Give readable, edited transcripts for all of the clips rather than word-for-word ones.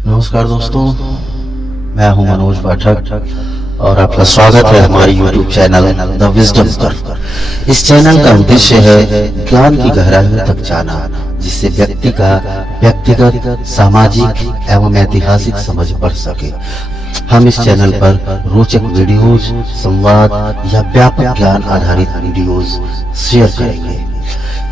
नमस्कार दोस्तों, मैं हूं मनोज पाठक और आपका स्वागत है हमारी YouTube चैनल द विजडम पर। इस चैनल का उद्देश्य है ज्ञान की गहराइयों तक जाना, जिससे व्यक्ति का व्यक्तिगत, सामाजिक एवं ऐतिहासिक समझ बढ़ सके। हम इस चैनल पर रोचक वीडियोज, संवाद या व्यापक ज्ञान आधारित वीडियोज शेयर करेंगे।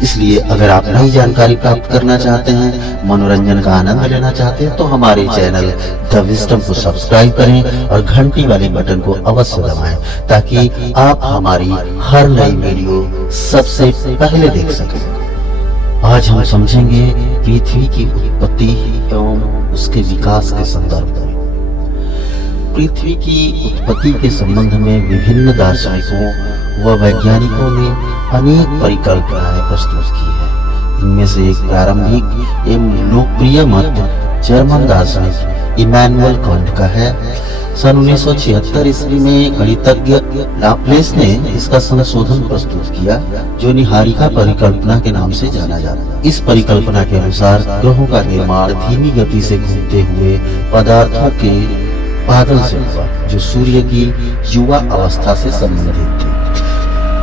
इसलिए अगर आप नई जानकारी प्राप्त करना चाहते हैं, मनोरंजन का आनंद लेना चाहते हैं, तो हमारे चैनल द विजडम को सब्सक्राइब करें और घंटी वाले बटन को अवश्य दबाएं, ताकि आप हमारी हर नई वीडियो सबसे पहले देख सकें। आज हम समझेंगे पृथ्वी की उत्पत्ति एवं उसके विकास के संदर्भ में। पृथ्वी की उत्पत्ति के संबंध में विभिन्न दार्शनिकों व वैज्ञानिकों ने अनेक परिकल्पनाएं प्रस्तुत की है। इनमें से एक प्रारंभिक एवं लोकप्रिय मत जर्मन दार्शनिक इमैनुअल कांट का है। सन 1976 ईस्वी में गणितज्ञ लाप्लेस ने इसका संशोधन प्रस्तुत किया, जो निहारिका परिकल्पना के नाम से जाना जाता है। इस परिकल्पना के अनुसार ग्रहों का निर्माण धीमी गति से घूमते हुए पदार्थों के बादल से हुआ, जो सूर्य की युवा अवस्था से संबंधित थे।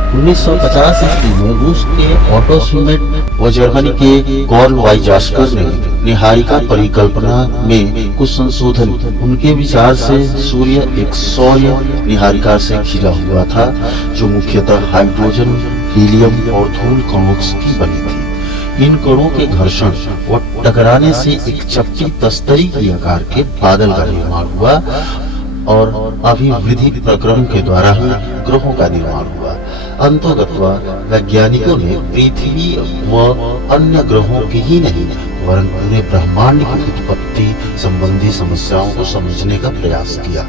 1950 ईस्वी में रूस के ऑटो श्मिट व जर्मनी के कार्ल वाइजास्कर ने निहारिका परिकल्पना में कुछ संशोधन। उनके विचार से सूर्य एक सौर्य निहारिका से घिरा हुआ था, जो मुख्यतः हाइड्रोजन, हीलियम और धूल कणों की बनी थी। इन कणों के घर्षण व टकराने से एक चपटी तस्तरी के आकार के बादल का निर्माण हुआ और अभिवृद्धि प्रक्रम के द्वारा ही ग्रहों का निर्माण हुआ। अंततः वैज्ञानिकों ने पृथ्वी व अन्य ग्रहों की ही नहीं, वरन पूरे ब्रह्मांड की उत्पत्ति संबंधी समस्याओं को समझने का प्रयास किया।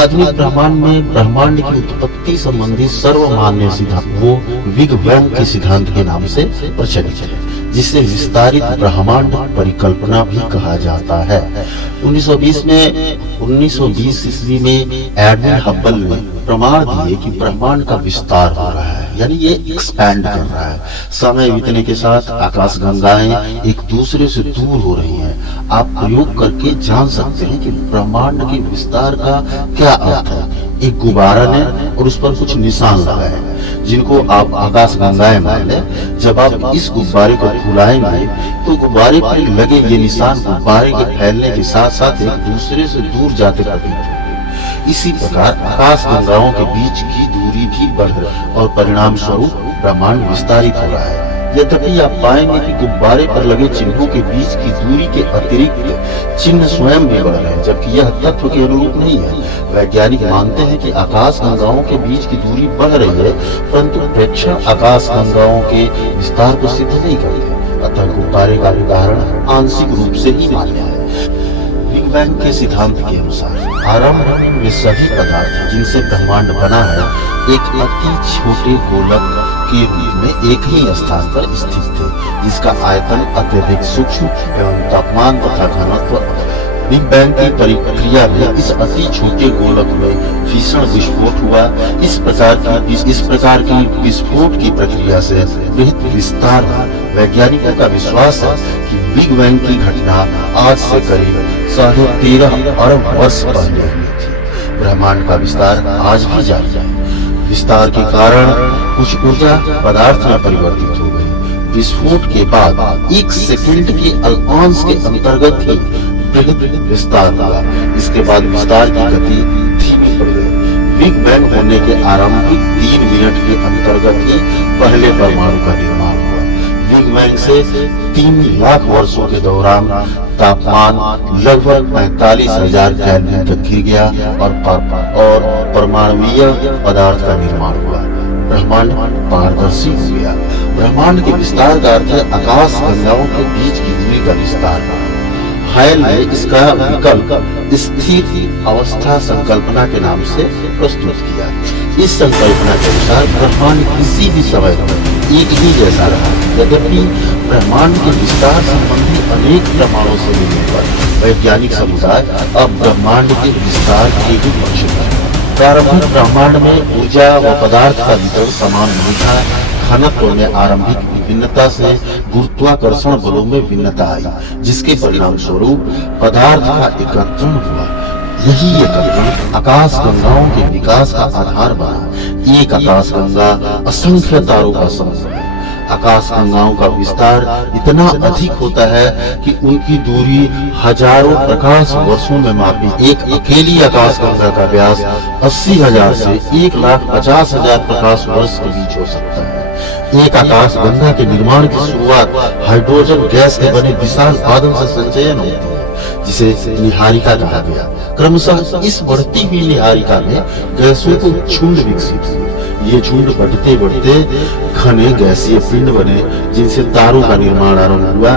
आधुनिक ब्रह्मांड में ब्रह्मांड की उत्पत्ति संबंधी सर्वमान्य सिद्धांत वो बिग बैंग के सिद्धांत के नाम से प्रचलित है, जिसे विस्तारित ब्रह्मांड परिकल्पना भी कहा जाता है। 1920 ईस्वी में एडविन हब्बल ने प्रमाण दिए कि ब्रह्मांड का विस्तार हो रहा है, यानी ये एक्सपैंड कर रहा है। समय बीतने के साथ आकाशगंगाएं एक दूसरे से दूर हो रही हैं। आप प्रयोग करके जान सकते हैं कि ब्रह्मांड के विस्तार का क्या अर्थ है। एक गुब्बारा ने और उस पर कुछ निशान लगाए हैं, जिनको आप आकाशगंगाएं मान लें। जब आप इस गुब्बारे को फुलाएंगे तो गुब्बारे पर लगे ये निशान गुब्बारे के फैलने के साथ साथ एक दूसरे से दूर जाते प्रतीत होंगे। इसी प्रकार आकाशगंगाओं के बीच की दूरी भी बढ़ रही है और परिणाम स्वरूप ब्रह्मांड विस्तारित हो रहा है। यद्यपि आप पाएंगे कि गुब्बारे पर लगे चिन्हों के बीच की दूरी के अतिरिक्त चिन्ह स्वयं भी बढ़ रहे हैं, जबकि यह तत्व के अनुरूप नहीं है। वैज्ञानिक मानते हैं कि आकाशगंगाओं के बीच की दूरी बढ़ रही है, परंतु प्रेक्षण आकाशगंगाओं के विस्तार को सिद्ध नहीं करते। अतः गुब्बारे का उदाहरण आंशिक रूप से ही मान्य है। बिग बैंग के सिद्धांत के अनुसार आरंभ में वे सभी पदार्थ जिनसे ब्रह्मांड बना है एक अति छोटे गोलक के रूप में एक ही स्थान पर स्थित थे, जिसका आयतन अत्यधिक सूक्ष्म एवं तापमान तथा घनत्व। बिग बैंग की प्रक्रिया में इस अति छोटे गोलक में भीषण विस्फोट हुआ। इस प्रकार की विस्फोट की प्रक्रिया से बृहत विस्तार हुआ। वैज्ञानिकों का विश्वास है कि बिग बैंग की घटना आज से करीब 13.5 अरब वर्ष पहले हुई थी। ब्रह्मांड का विस्तार आज भी जारी है। विस्तार के कारण कुछ ऊर्जा पदार्थ में परिवर्तित हो गई। विस्फोट के बाद 1 सेकंड के अल्पांश के अंतर्गत ही बृहद विस्तार हुआ। इसके बाद विस्तार की गति धीमी पड़ गई। बिग बैंग होने के आरंभिक 3 मिनट के अंतर्गत ही पहले परमाणु का निर्माण हुआ। बिग बैंग से 3 लाख वर्षों के दौरान तापमान लगभग 45,000 केल्विन तक गिर गया और परमाणुीय पदार्थ का निर्माण हुआ। ब्रह्मांड पारदर्शी हो गया। ब्रह्मांड के विस्तार का अर्थ है आकाशगंगाओं के बीच की दूरी का विस्तार। हायल ने इसका विकल्प स्थिर अवस्था संकल्पना के नाम से प्रस्तुत किया। इस संकल्पना के अनुसार ब्रह्मांड किसी भी समय एक ही जैसा रहा। यद्यपि ब्रह्मांड के विस्तार संबंधी अनेक प्रमाणों से मिलने पर वैज्ञानिक समुदाय अब ब्रह्मांड के विस्तार के भी पक्ष में है। प्रारंभिक ब्रह्मांड में ऊर्जा व पदार्थ का वितरण समान नहीं था। घनत्व में आरंभिक भिन्नता से गुरुत्वाकर्षण बलों में भिन्नता आई, जिसके परिणाम स्वरूप पदार्थ का एकत्रण हुआ। यही एकत्रण आकाश गंगाओं के विकास का आधार बना। एक आकाश गंगा असंख्य तारों का समूह है। आकाश गंगाओं का विस्तार इतना अधिक होता है कि उनकी दूरी हजारों प्रकाश वर्षों में मापी एक अकेली आकाश गंगा का व्यास 80,000 से 1,50,000 प्रकाश वर्ष के बीच हो सकता है। एक आकाश गंगा के निर्माण की शुरुआत हाइड्रोजन गैस के बने विशाल बादल से संचयन होती है, जिसे निहारिका कहा गया। क्रमशः इस बढ़ती हुई निहारिका में गैसों को झुंड विकसित हुए। ये झुंड बढ़ते बढ़ते घने गैसीय पिंड बने, जिनसे तारों का निर्माण आरंभ हुआ।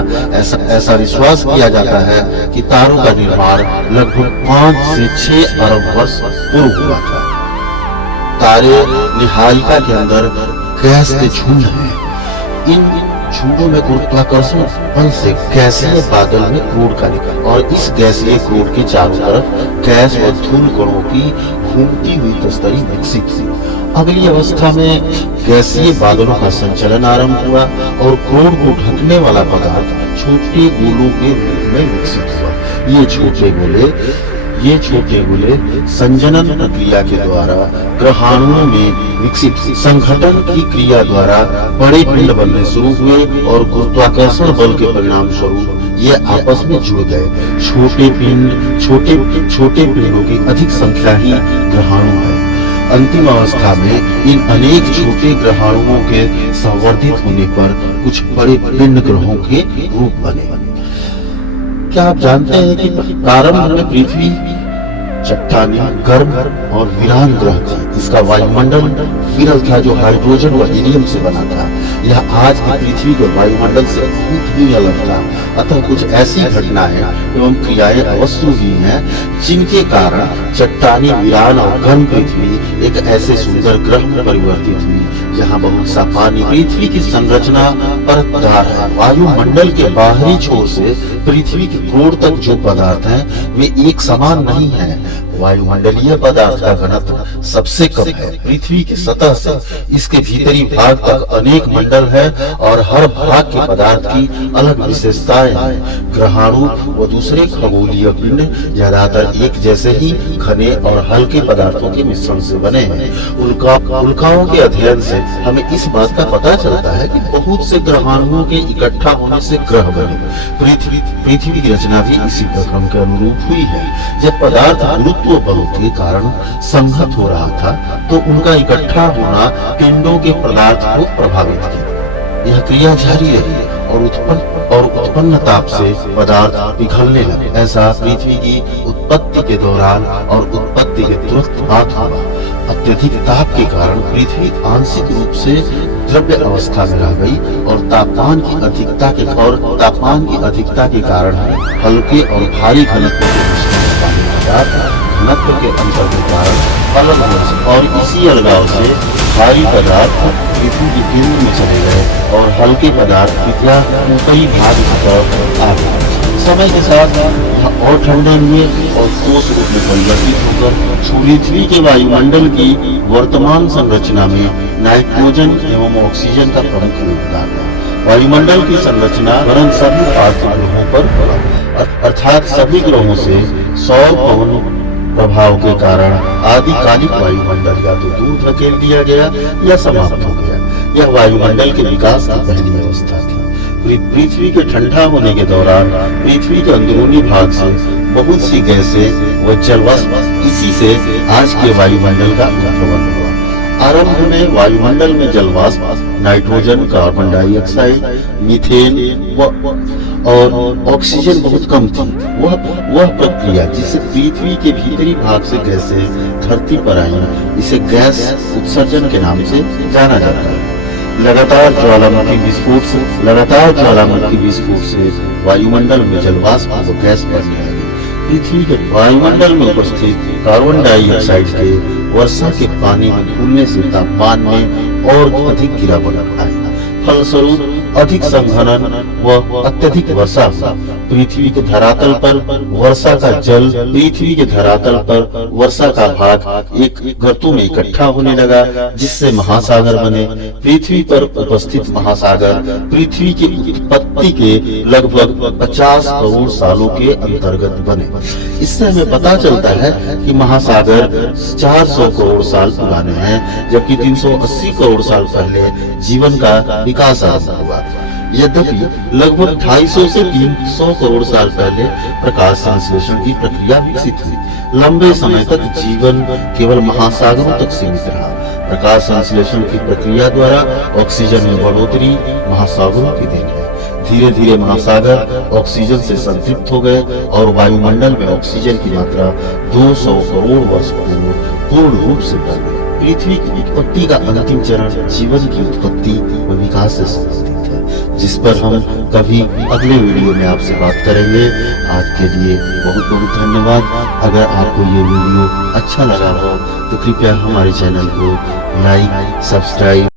ऐसा विश्वास किया जाता है कि तारों का निर्माण लगभग 5 से 6 अरब वर्ष पूर्व हुआ था। तारे निहारिका के अंदर गैस के झुंड हैं। इन झुंडों में गुरुत्वाकर्षण बल से गैसीय बादल में क्रूड का निकल, और इस गैसीय क्रूड के चारों तरफ गैस व धूल कणों की घूमती हुई तस्तरी विकसित हुई। अगली अवस्था में गैसीय बादलों का संचलन आरंभ हुआ और क्रूड को ढकने वाला पदार्थ छोटे गोलों के रूप में विकसित हुआ। ये छोटे गोले संजनन प्रक्रिया के द्वारा ग्रहाणुओं में विकसित संघटन की क्रिया द्वारा बड़े पिंड बनने शुरू हुए और गुरुत्वाकर्षण बल के परिणाम स्वरूप ये आपस में जुड़ गए। छोटे पिंडों की अधिक संख्या ही ग्रहाणु है। अंतिम अवस्था में इन अनेक छोटे ग्रहाणुओं के संवर्धित होने पर कुछ बड़े पिंड ग्रहों के रूप बने। क्या आप जानते हैं कि प्रारंभ में पृथ्वी चट्टानी, गर्म और वीरान ग्रह थी। इसका वायुमंडल विरल था, जो हाइड्रोजन व हीलियम से बना था। यह आज की पृथ्वी के वायुमंडल से बहुत ही अलग था। अतः कुछ ऐसी घटनाएं एवं क्रियाएं अवश्य हुई हैं, जिनके कारण चट्टानी, वीरान और गर्म पृथ्वी एक ऐसे सुंदर ग्रह में परिवर्तित हुई जहाँ बहुत सा पानी। पृथ्वी की संरचना परतदार है। वायुमंडल के बाहरी छोर से पृथ्वी के कोर तक जो पदार्थ हैं, वे एक समान नहीं है। वायुमंडलीय पदार्थ का घनत्व सबसे कम है। पृथ्वी की सतह से इसके भीतरी भाग तक अनेक मंडल है और हर भाग के पदार्थ की अलग विशेषताएं हैं। ग्रहाणु व दूसरे खगोलीय पिंड ज्यादातर एक जैसे ही घने और हल्के पदार्थों के मिश्रण से बने हैं। उल्काओं के अध्ययन से हमें इस बात का पता चलता है कि बहुत से ग्रहाणुओं के इकट्ठा होने से ग्रह बने। पृथ्वी की रचना भी इसी क्रम के अनुरूप हुई है। जब पदार्थ गुरुत्व बल के कारण संघत हो रहा था, तो उनका इकट्ठा होना पिंडों के पदार्थ को प्रभावित किया। यह क्रिया जारी रही और उत्पन्न ताप से पदार्थ पिघलने लगे। ऐसा पृथ्वी की उत्पत्ति के दौरान और उत्पत्ति के तुरंत बाद हुआ। अत्यधिक ताप के कारण पृथ्वी आंशिक रूप से द्रव्य अवस्था में रह गई और तापमान की अधिकता के कारण हल्के और भारी घनत्व के अंतर के कारण अलग हुए और इसी अलगाव से भारी पदार्थ पृथ्वी के केंद्र में चले गए और हल्के पदार्थ पृथ्वी ऊपरी भाग की आ गए। समय के साथ और ठंडे हुए और ठोस रूप में परिवर्तित होकर पृथ्वी के वायुमंडल की वर्तमान संरचना में नाइट्रोजन एवं ऑक्सीजन का प्रमुख योगदान है। वायुमंडल की संरचना वरन सभी पार्थिव ग्रहों पर अर्थात सभी ग्रहों से सौर पवन प्रभाव के कारण आदिकालिक वायुमंडल या तो दूर धकेल दिया गया या समाप्त हो गया। यह वायुमंडल के विकास की पहली अवस्था थी। पृथ्वी के ठंडा होने के दौरान पृथ्वी के अंदरूनी भाग से बहुत सी गैसें व जलवाष्प, इसी से आज के वायुमंडल का उद्भवन हुआ। आरंभ में वायुमंडल में जलवाष्प, नाइट्रोजन, कार्बन डाइऑक्साइड, मीथेन और ऑक्सीजन बहुत कम थी। वह प्रक्रिया जिससे पृथ्वी के भीतरी भाग से गैसें धरती पर आई, इसे गैस उत्सर्जन के नाम से जाना जाता है। लगातार ज्वालामुखी विस्फोट से वायुमंडल में जलवाष्प व गैस बढ़ने लगी। पृथ्वी के वायुमंडल में उपस्थित कार्बन डाइऑक्साइड के वर्षा के पानी में घुलने से तापमान में और अधिक गिरावट आई। फलस्वरूप अधिक संघनन व अत्यधिक वर्षा हुआ। पृथ्वी के धरातल पर वर्षा का जल पृथ्वी के धरातल पर वर्षा का भाग एक गर्तों में इकट्ठा होने लगा, जिससे महासागर बने। पृथ्वी पर उपस्थित महासागर पृथ्वी की उत्पत्ति के लगभग 50 करोड़ सालों के अंतर्गत बने। इससे हमें पता चलता है कि महासागर 400 करोड़ साल पुराने हैं, जबकि 380 करोड़ साल पहले जीवन का विकास आरंभ हुआ। यद्यपि लगभग 250 से 300 करोड़ साल पहले प्रकाश संश्लेषण की प्रक्रिया विकसित हुई। लंबे समय तक जीवन केवल महासागरों तक सीमित रहा। प्रकाश संश्लेषण की प्रक्रिया द्वारा ऑक्सीजन में बढ़ोतरी महासागरों की देन है। धीरे धीरे महासागर ऑक्सीजन से संतृप्त हो गए और वायुमंडल में ऑक्सीजन की मात्रा 200 करोड़ वर्ष पूर्ण रूप से बढ़ गई। पृथ्वी की उत्पत्ति का अंतिम चरण जीवन की उत्पत्ति व विकास से संबंधित है, जिस पर हम कभी अगले वीडियो में आपसे बात करेंगे। आज के लिए बहुत बहुत धन्यवाद। अगर आपको ये वीडियो अच्छा लगा हो तो कृपया हमारे चैनल को लाइक, सब्सक्राइब